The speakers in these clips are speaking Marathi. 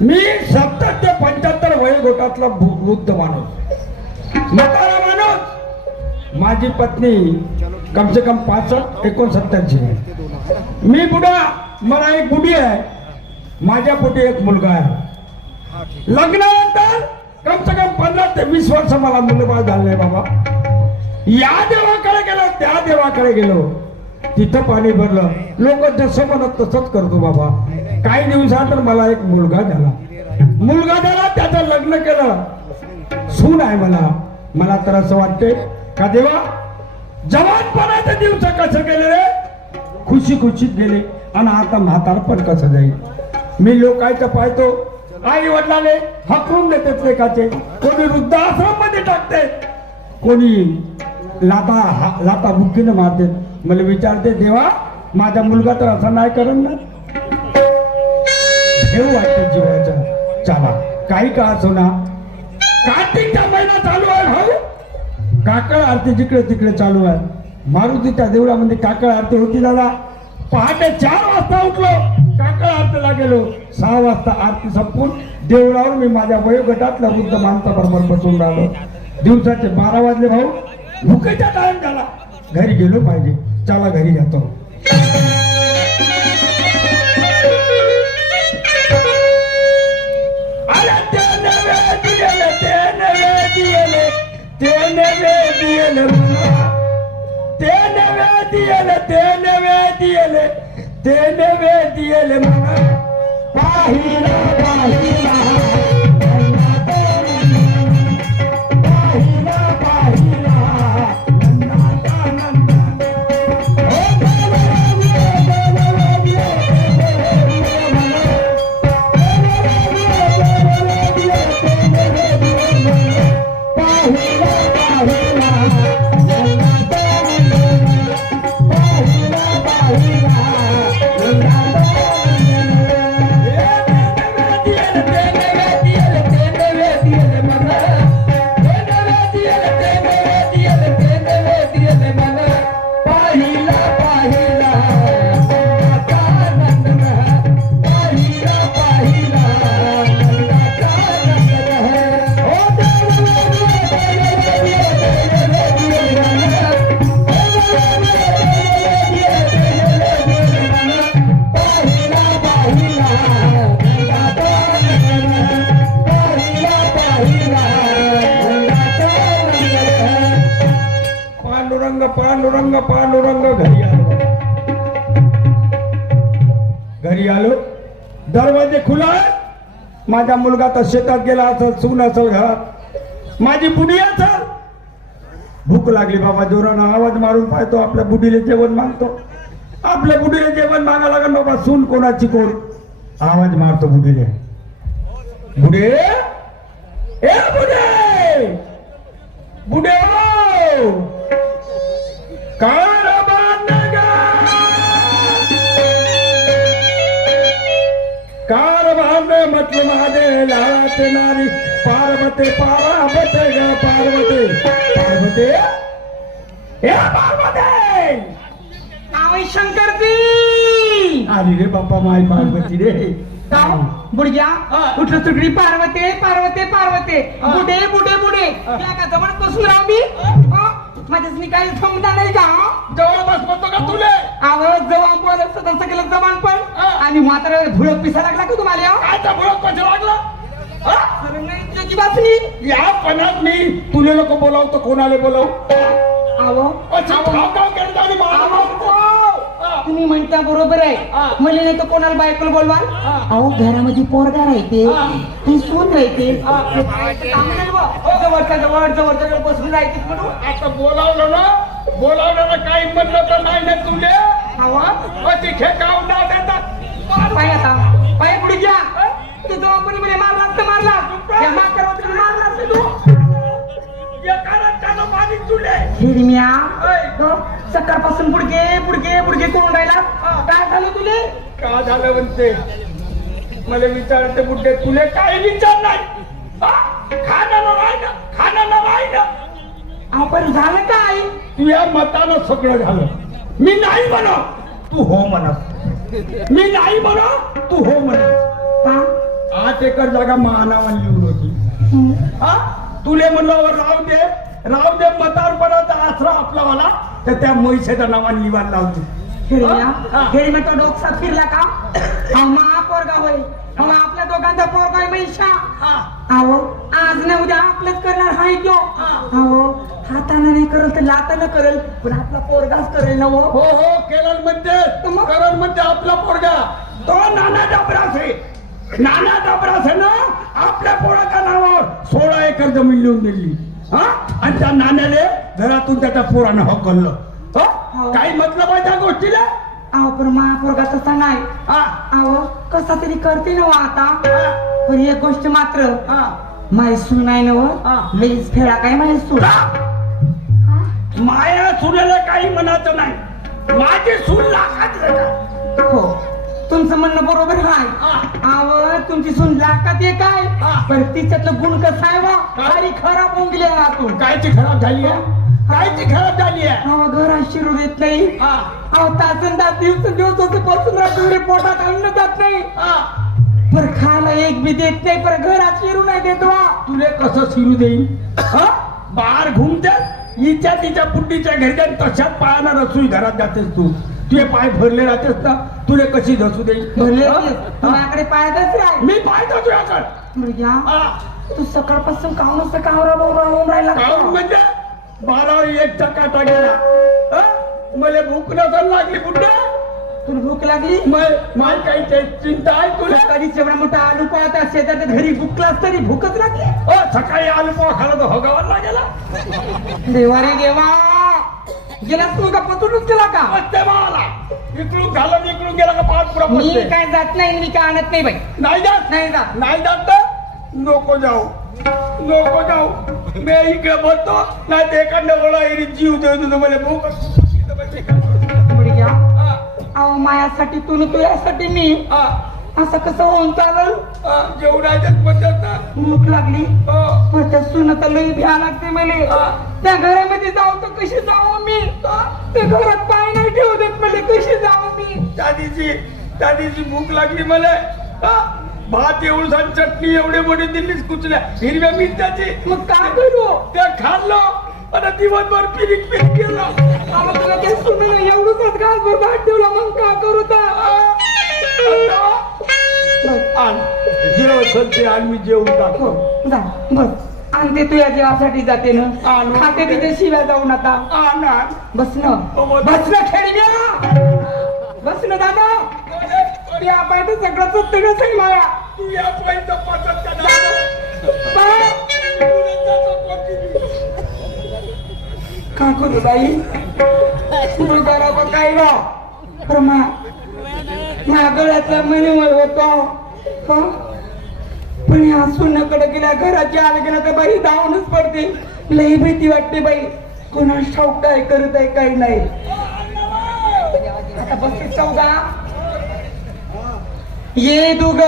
मी 70 ते 75 वयोगटातला वृद्ध माणूस, म्हातारा माणूस. माझी पत्नी कम से कम 65-69 ची आहे. मी बुडा, मला एक बुडी आहे. माझ्या पोटी एक मुलगा आहे. लग्नानंतर कम से कम 15 ते 20 वर्ष मला मुलगा झाले बाबा. या देवाकडे गेलो, त्या देवाकडे गेलो, तिथं पाणी भरलं. लोक जसं म्हणत तसंच करतो बाबा. काही दिवसानंतर मला एक मुलगा झाला. त्याचं लग्न केलं. सून आहे मला तर असं वाटते का देवा, जवानपणाचे दिवस कसं गेले रे, खुशीत गेले, आणि आता म्हातारपण कसं जाईल. मी लोकांचं पाहतो, आई वडिलांनी हकलून देतात लेकाचे, कोणी वृद्धाश्रम मध्ये टाकते, कोणी लाता बुक्कीनं मारते. मला विचारते देवा, माझा मुलगा तर असा नाही करत ना. हे वाटतं जीवाचं. चला, काही काळ होना, कार्तिकचा महिना चालू आहे भाऊ. काकळ आरती जिकडे तिकडे चालू आहे. मारुतीच्या देवळामध्ये काकळ आरती होती दादा. पहाटे 4 वाजता उठलो, काकळ आरतीला गेलो. 6 वाजता आरती संपून देवळावर मी माझ्या वयोगटातल्या वृद्ध माणसाबरोबर बसून राहिलो. दिवसाचे 12 वाजले भाऊ. भुकेचा टाइम झाला, घरी गेलो पाहिजे. चला घरी जातो. पांडुरंग घरी आलो. दरवाजे खुला. माझा मुलगा तर शेतात गेला असेल, सून असेल घरात, माझी बुडी असेल. भूक लागली बाबा, जोरानं आवाज मारून पाहतो. आपल्या बुडीला जेवण मागतो. आपल्या बुडीला जेवण मागा लागेल बाबा. सून कोणाची कोण, आवाज मारतो बुडीले. बुडे, ए बुडे, बुडे कारभार म्हटलं माझे लावाचे नारी. पार्वते पार्वते ग पार्वते, पार्वते ए पार्वते. आवई शंकरजी आली रे बाप्पा माय पार्वती रे. बुडग्या उठलं तुकडी. पार्वते पार्वते पार्वते, बुडे बुडे बुडे. का जवळ बसून राह मी. माझ्याच काही समजा नाही का. जवळ बस म्हणतो का तुले. आवाज जवळ बोलत तसं केलं जवान पण. आणि मात्र धुळक पिसा लागला का तुम्हाला. आता भुळक कसं लागला. त्याची बातमी या पणात मी तुले लोक बोलावतो. कोणाला बोलाव. तुम्ही म्हणता बरोबर आहे. मला नाही तर कोणाला बायकोला बोलवा. अहो घरामध्ये पोरगा राहते, ती सून राहते. जवळच्या जवळ बसून राहते म्हणून. आता बोलावलं ना काही म्हणलं तर नाही ना तुले. अति खेकावून नाव देतात. पाय आता पाय पुढे घ्या. तू जेव्हा कोणी म्हणे मारला तर मारला, मारला तू सकाळपासून पुडके पुडके पुडके करून राहिला. काय झालं तुले. का झालं म्हणते. मला विचारते बुड्डे, तुले काही विचार नाही. खाणं राहिलं. आपण झालं काय. तुझ्या मतानं सगळं झालं. मी नाही म्हणा, तू हो म्हणस. मी नाही म्हणा, तू हो म्हणस. आज 5 एकर जागा महानावान लिहून होती. हा तुले म्हणलं राव दे म्हातारपणाचा आसरा आपला मला तर त्या म्हैसेच्या नावाने लिवायला लावते. हेरी मग तो डोकसा फिरला का? मा पोरगा होय. मग आपल्या दोघांचा पोरगा आहे महिषा. अहो आज ना उद्या आपलंच करणार हाय तो. अहो हाताने नाही करल तर लातानं करल पण आपला पोरगाच करेल ना. हो केरळ मध्ये आपला पोरगा तो नाना डबरासे ना आपल्या पोराच्या नावावर 16 एकर जमीन लिहून दिली. हा आणि त्या नाण्याने घरातून त्याच्या पोरानं हकललं. काही मतलब आहे त्या गोष्टीला? अहो पण मा पोरगा तसा नाही. अहो कसा तरी करते ना आता. पण एक गोष्ट मात्र माय सून आहे ना लईच फेळा काय माय सून. माया सुनेला काही म्हणायचं नाही. माझी सून लाखात. हो तुमचं म्हणणं बरोबर आहे. अहो तुमची सून लाखात आहे काय पण तिच्यातलं गुण कसं आहे वा सारी खराब होऊन गेली आतून. कायची खराब झाली आहे? कायची खराब झाली आहे? अहो घरात शिरू देत नाही. अहो तास दिवसापासून रात्री पोटात अन्न जात नाही. पर खायला एक बी देत नाही पर घरात शिरू नाही देत वा. तुले कसं शिरू देईन? बाहेर घुमते हिच्या तिच्या पुट्टीच्या घरच्या तशाच पायानं रसोई घरात जातेस तू. तुझे पाय भरले राहतेस ना तुले कशी धसू देईन? माझ्याकडे पायच राह. मी पाहतो तुझ्याकडे. तू सकाळपासून काहून असं कावरा राहिला म्हणजे 12-1 काटा गेला. मला भूक नसेल लागली कुठे? तुला भूक लागली? मला काही चिंता आहे तुला? कधी एवढा मोठा आलू पाहता शेतात घरी भूकलास तरी भूकच लागली. सकाळी आलू पाव खाला तर भोगावा लागेला. देवा रे देवा गेलास तू का पतूनच गेला का? मला इकडून झालं इकडून गेला का पाच पुरा. मी काय जात नाही मी काय आणत नाही बाई. नाही जात तर नको जाऊ. मी इकडे बसतो नाही ते एखाद्या वेळा जीव देतो मला भूक. अहो मायासाठी तू तुझ्यासाठी मी असं कसं होऊन चालल? जेवणाच्यात भूक लागली त्या सुनता लई भ्या लागते मला. त्या घरामध्ये जाऊ तर कशी जाऊ मी? त्या घरात पाय नाही ठेवू देत मला. कशी जाऊ मी? त्या दिवशी भूक लागली मला. भात एवढं चटणी एवढे मोठे दिल्लीच कुचल्या हिरव्या मिरच्याची. मग काय करू? त्या खाल्लो आणि दिवसभर पिरिक केलं. तुला ते सुन एवढंच घासभर भात ठेवला मग काय करू मी जेवून टाकतो. जा बस आणते तुझ्या जेवासाठी जाते ना. खाते तिथे शिव्या जाऊन आता. बस ना खेळी बस ना दादा. या पाहिजे सगळं सगळं सही माया. का करू बाई सुरू करा काय राव माझ्या गळ्यातला महिन्यावर होतो. पण ह्या सुनाकडे गेल्या घराची आलं गेला तर बाई धावूनच पडते. लई भीती वाटते बाई. कोणा ठाऊक काय करत आहे काही नाही. आता बसते चौदा ये दुग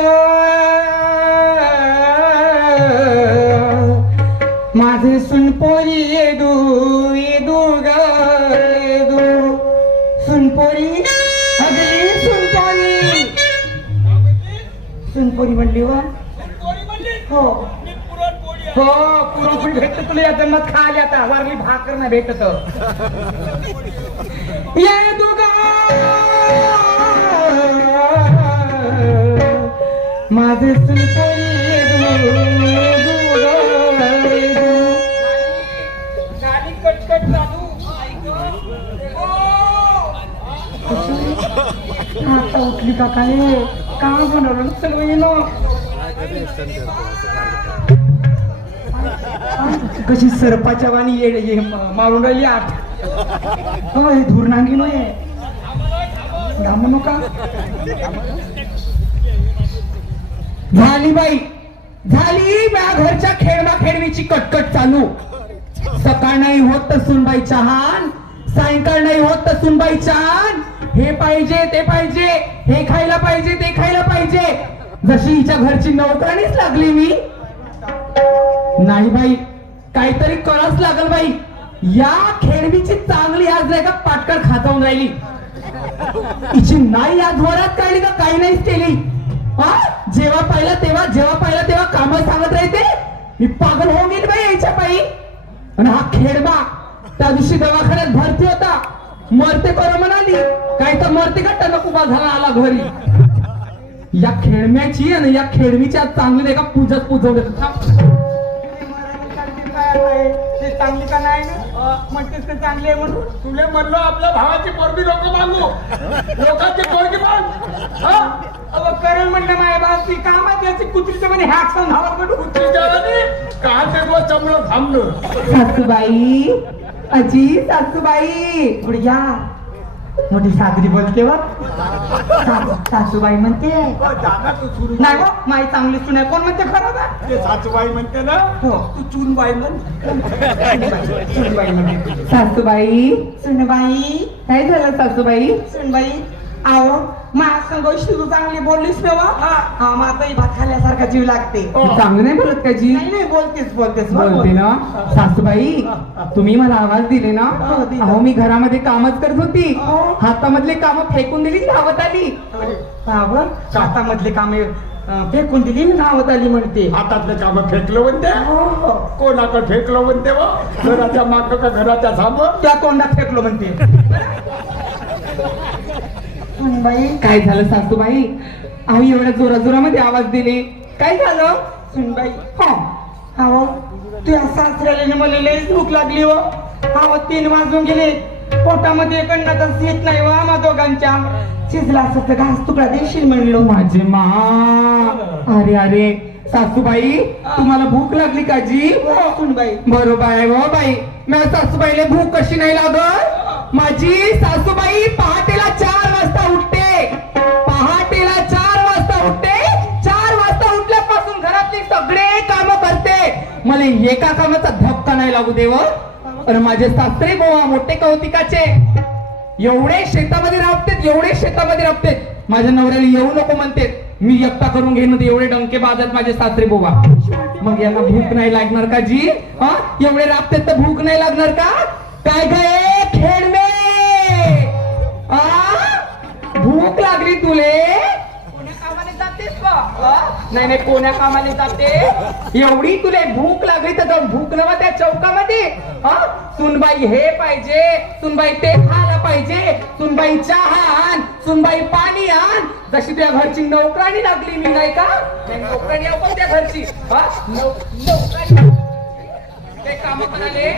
माझे सुनपोरी ये दू ग सुनपोरी अगली सुनपोरी म्हणली वा. हो पुरणपोळी भेटत तुला या जन्मात खायला आता वारली भाकर नाही भेटत. ये दुग माझे सुनपोरी कटकट चालू. आता उठली का काय काय बनवलं सगळं कशी सरपाच्या वाणी मारून राहिली. आठ हे धुरनांगी नये घामू नका. झाली बाई झाली माझ्या घरच्या खेळवीची कटकट चालू. सकाळ नाही होत तर सुनबाई चहान सायंकाळ नाही होत तर सुनबाई चहान. हे पाहिजे ते पाहिजे हे खायला पाहिजे ते खायला पाहिजे. जशी हिच्या घरची नोकराणीच लागली मी. नाही बाई काहीतरी करावंच लागल बाई. या खेळवीची चांगली आज नाही का पाटकन खातावून राहिली. तिची नाही आज वरात काढली तर काही नाहीच केली. जेव्हा पाहिलं तेव्हा काम सांगत राहते. मी पागल होऊन गेली बाई यायच्या पायी. आणि हा खेडबा त्या दिवशी दवाखान्यात भरती होता. मरते करो म्हणाली, काय तर मरते का टणक उभा झाला आला घरी. या खेळम्याची आणि या खेळमीच्या चांगली एका पूजत पूजवले. ते चांगली का नाही ना म्हणतेस ते चांगली आहे म्हणून. तुले म्हणलो आपल्या भावाची पोरगी लोक मागू, लोकांची पोरगी माग. हा अगं करण म्हणलं माझ्या बास ती कामात याची कुत्रीचं म्हणे हॅक सांग धावा म्हणून. तुझ्या का ते तो चमडं थांबलं. सासूबाई, अजी सासूबाई, गुडघ्या मोठी साजरी बोलते वा. सासूबाई म्हणते जागा तू सुरू नाही बा माई चांगली सुनाय कोण म्हणते खरं का. ते सासूबाई म्हणते ना. हो तू चूनबाई म्हण. चूनबाई म्हणते. सासूबाई, सुनबाई काय झालं सासूबाई? सुनबाई आहो माझ्या संग तू चांगली बोललीस ना वा. हा माझाही भात खाल्ल्यासारखा जीव लागते. चांगलं नाही बोलत का जी? नाही नाही बोलतेस बोलतेस बोलते ना. सासूबाई, तुम्ही मला आवाज दिले ना. हो, दिला. अहो मी घरामध्ये कामच करत होती. हो. हातामधले काम फेकून दिली, धावत आली. बाबर हातामधले कामे फेकून दिली मी धावत आली म्हणते. हातातले काम फेकलं म्हणते. हो. कोणाकडे फेकलं म्हणते व घराच्या माग का घराच्या समोर. त्या तोंडात फेकलो म्हणते. सुनबाई काय झालं सासूबाई? अहो एवढ्या जोराजोरामध्ये आवाज दिले, काय झालं? सुनबाई हो, अहो तुझ्या सासऱ्याला मला लईच भूक लागली व. अहो 3 वाजून गेले. पोटामध्ये कण्णातच येत नाही वा आम्हा दोघांच्या. शिजला असं तर घास तुकडा देशील म्हणलो. माझे मा. अरे अरे सासूबाई, तुम्हाला भूक लागली का जी? हो सुनबाई. बरोबर आहे हो बाई. माझ्या सासूबाईला भूक कशी नाही लागत? माझी सासूबाई पहाटेला 4 वाजता उठते. पहाटेला 4 वाजता उठते. 4 वाजता उठल्यापासून घरातली सगळे काम करते. मला एका कामाचा धक्का नाही लागू देव. अरे माझे सासरे बोवा मोठे कौतिकाचे, एवढे शेतामध्ये राबतेत, एवढे शेतामध्ये राबतेत. माझ्या नवऱ्याला येऊ नको म्हणते. मी एकटा करून घेईन ते एवढे डंके बाजत माझे सासरे बोवा. मग यांना भूक नाही लागणार का जी? हा एवढे राबतेत तर भूक नाही लागणार का? काय काय खेळणे भूक लागली तुले? कोण्या कामाने जातेस वा. नाही नाही कोण्या कामाला जाते? एवढी तुले भूक लागली तर जाऊन भूक नवा त्या चौकामध्ये. हा सुनबाई हे पाहिजे, सुनबाई ते खायला पाहिजे, सुनबाई चहा आण, सुनबाई पाणी आण. जशी तुझ्या घरची नोकराणी लागली मी नाही का? नोकराणी आपण त्या घरची. हा नोकराणी ते काम करायले.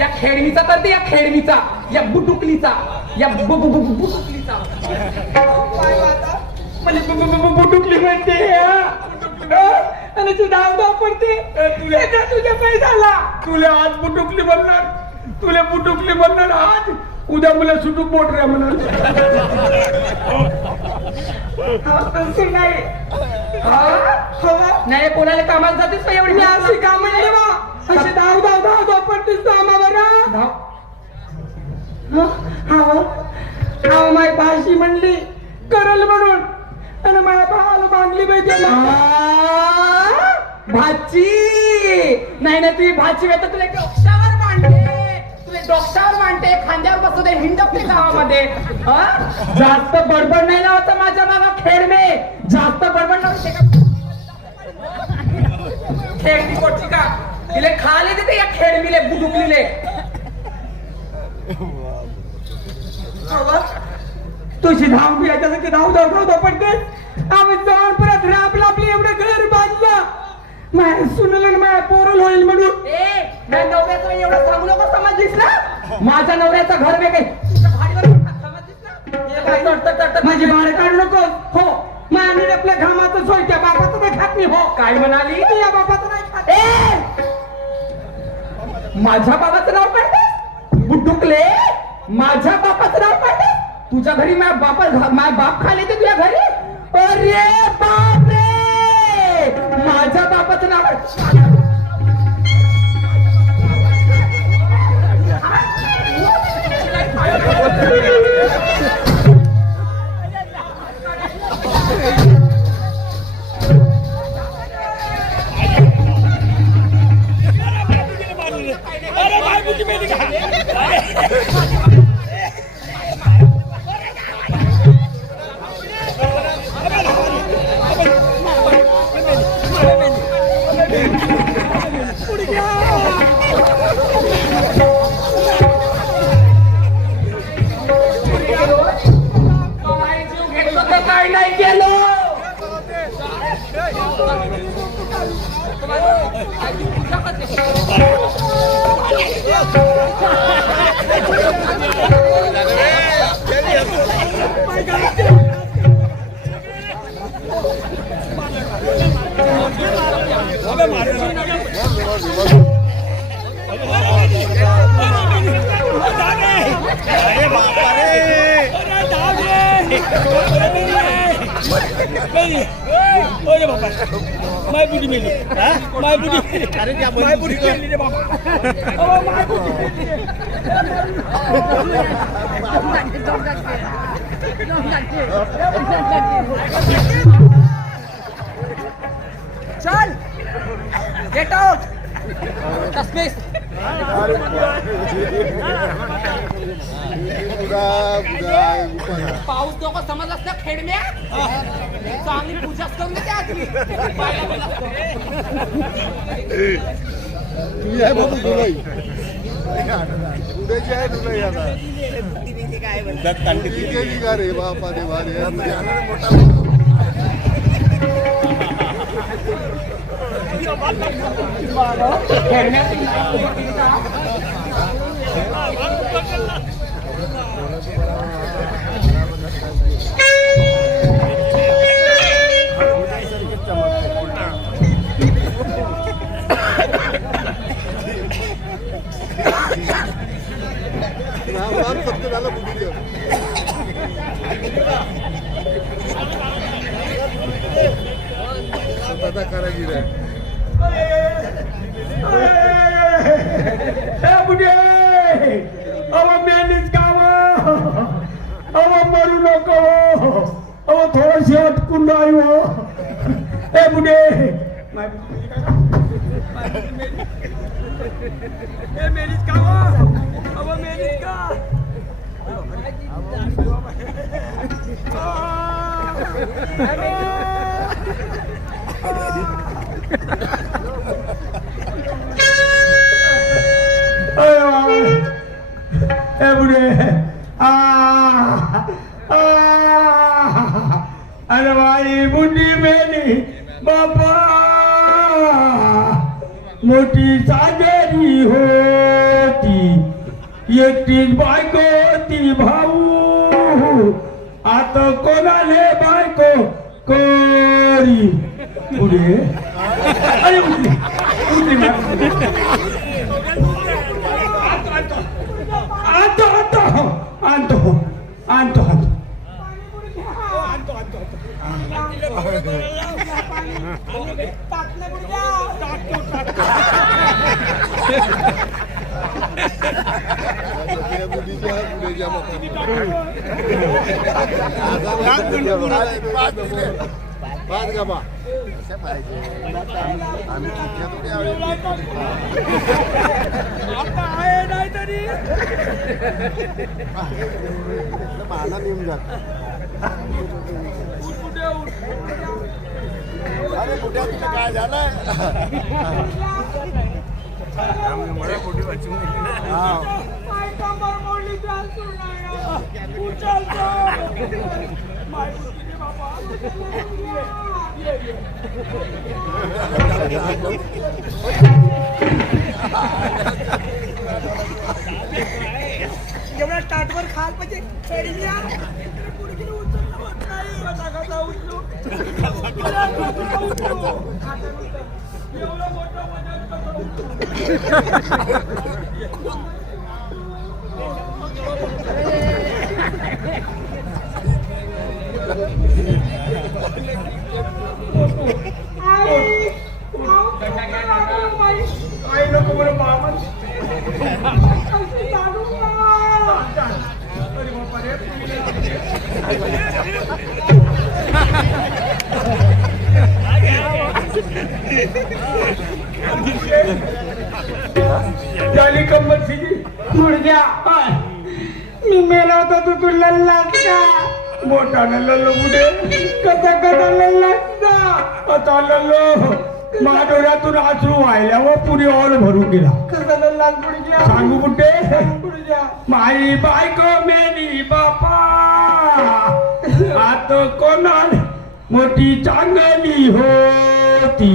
या खेळणीचा करते, या खेळणीचा, या बुटुकलीचा, या बुटुकलीचा. मला बुटुकली म्हणते. आणि तू धाव पडते. तुझ्या पाय झाला. तुला आज बुटुकली बनणार, तुला बुटुकली बनणार आज. उद्या मला सुटू बोट रे म्हणणार. नाही कोणाला कामाला जातेस का एवढी? मी अशी का म्हणली वा. अशी धाव पडतेस तू आम्हाला. हा माय भाषी म्हणली करल म्हणून. आणि माझ्या भावाला मागली पाहिजे. भाची नाही ना तुझी भाची वेळ तुला डोक्यावर मांडते, तुला डोक्यावर मांडते, खांद्यावर बसू दे हिंडपते गावामध्ये. जास्त बडबड नाही लावायचं माझ्या मागा खेळमे. जास्त बडबड लावते का खेळणी कोटची का? तिले खाले देते या खेळमीले बुडुकलीले. तुझी धाव बी याच्यासाठी धाव पडते. आम्ही जाऊन परत राबला आपली एवढं घर बांधलं. माझ्या सुनलं माझ्या पोरल होईल म्हणून. माझ्या नवऱ्याचं एवढं सांगू नको समजलीस ना. माझ्या नवऱ्याचं घर वेगळे, तुझ्या भाडीवर समजलीस ना. हे काय तडतड माझी भाडं काढू नको. हो माझ्या आपल्या घामाचं सोय त्या बापाचं नाही खात मी. हो काय म्हणाली? या बापाचं नाही खात. माझ्या बाबाचं नाव काढते बुडुकले. माझ्या बापाचं नाव काढते. तुझ्या घरी माझ्या बाप खाले ते तुझ्या घरी. अरे बाप रे, माझ्या बापाचं नाव माय बुडी मेली माय बुडी अरे माय बुडी मेली रे बाबा माय बुडी चल गेट आउट स्पेस पाऊस नको समजलास ना खेडम्या चांगली पूजाच करून देते आधी रे बापा रे राम सत्य झालं बुद्धी दादा कारागीर आहे मेलीच गावा मरू नको थोडीशी अटकून नाही हो ए बुडे मेलीच गावा मेलीच का ए बुडे अरे भाई बुड्डी मेली बापा मोठी सागरी होती एकटीच बायको ती भाऊ आता कोणाले बायको कोरी पुढे अरे उठली आणतो नेऊन जात अरे कुठे तुला काय झालं एवढ्या ताटवर खाल पाहिजे खेळीला पुढे उचललं होत नाही नका उचलू एवढं मोठं काय नको बरं मामा झाली कंपत सिटी गुडघ्या मी मेला होता तू तू लल्लास का मोठाने लल्लो कुठे कसा लल्लास का आता लल्लो महाडोळ्यातून आसरू व्हायला व पुरी ऑल भरून गेला कसा लल्लास गुडघ्या सांगू कुठे गुडघ्या माई बायको मेली बापा आता कोणाल मोठी चांगली होती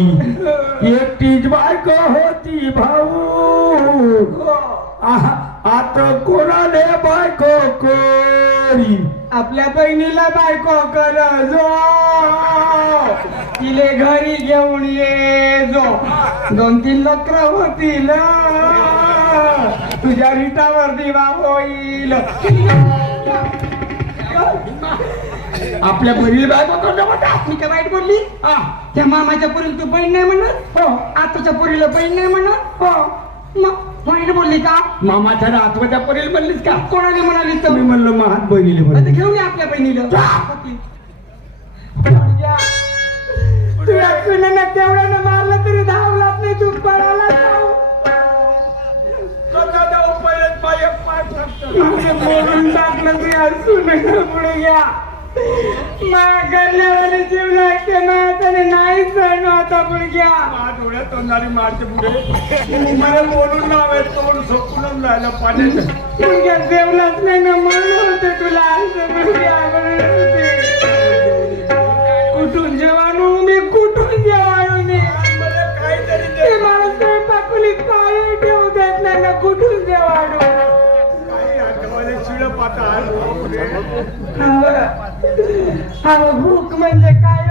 एकटीच बायको होती भाऊ आता कोणाले बायको कोरी आपल्या बहिणीला बायको कर जो तिले घरी घेऊन ये जो 2-3 लक्र होतील तुझ्या रिटावर दिवा होईल. आपल्या बहिणी बायको कोणत्या म्हणतात? मी काय वाईट बोलली? त्या मामाच्या पोरीला तू बहीण नाही म्हणत हो आताच्या पोरीला बहीण नाही म्हणत हो मग वाईट बोलली का? मामाच्या आत्मच्या पडेल म्हणलीस का? कोणाला म्हणाली तर मी म्हणलं महान बहिणीला आता म्हणली. घेऊन या आपल्या बहिणीला. तुझ्या सुनेनं तेवढ्यानं मारलं तरी धावलाच नाही तू पळाला बोलून टाकलं तू या सुनेनं पुढे घ्या करण्यावाले जीव लागते ना त्याने नाही सण आता पुढे घ्या डोळ्यात तोंडाने मारते पुढे मला बोलून नाव तोंड सोपून जायला पाण्याचं पुढ्या जेवलाच नाही ना म्हणून होते तुला असं मुलगी कुठून जेवाणू मी कुठून जेवाणू मी ते मला स्वयंपाकुली काय ठेवू देत नाही ना कुठून जेवाणू भूक म्हणजे काय